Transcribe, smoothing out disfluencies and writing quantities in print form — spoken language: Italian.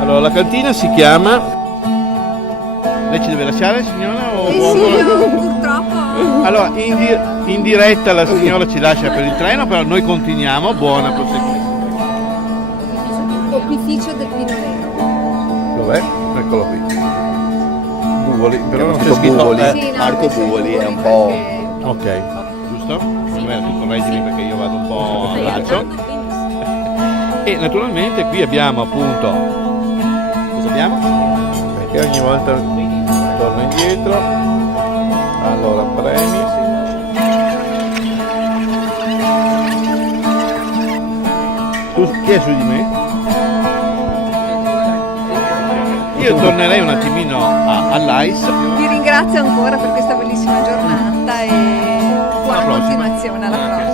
Allora, la cantina si chiama... Lei ci deve lasciare, signora? O Sì, purtroppo. Allora, in diretta la signora ci lascia per il treno, però noi continuiamo. Buona prosecuzione. Opificio del Pino Nero. Dov'è? Eccolo qui. Buvoli, però non c'è Tipo scritto... Buvoli. Sì, no, Marco non c'è Buvoli è un Buvoli po'... perché- Ok, giusto? Vabbè, tu correggimi perché io vado un po' a braccio. E naturalmente qui abbiamo appunto... Cosa abbiamo? Perché ogni volta torno indietro. Allora, premi. Tu chi è su di me? Io tornerei un attimino all'ICE. Vi ringrazio ancora per questa bellissima giornata e buona prossima. continuazione, alla prossima.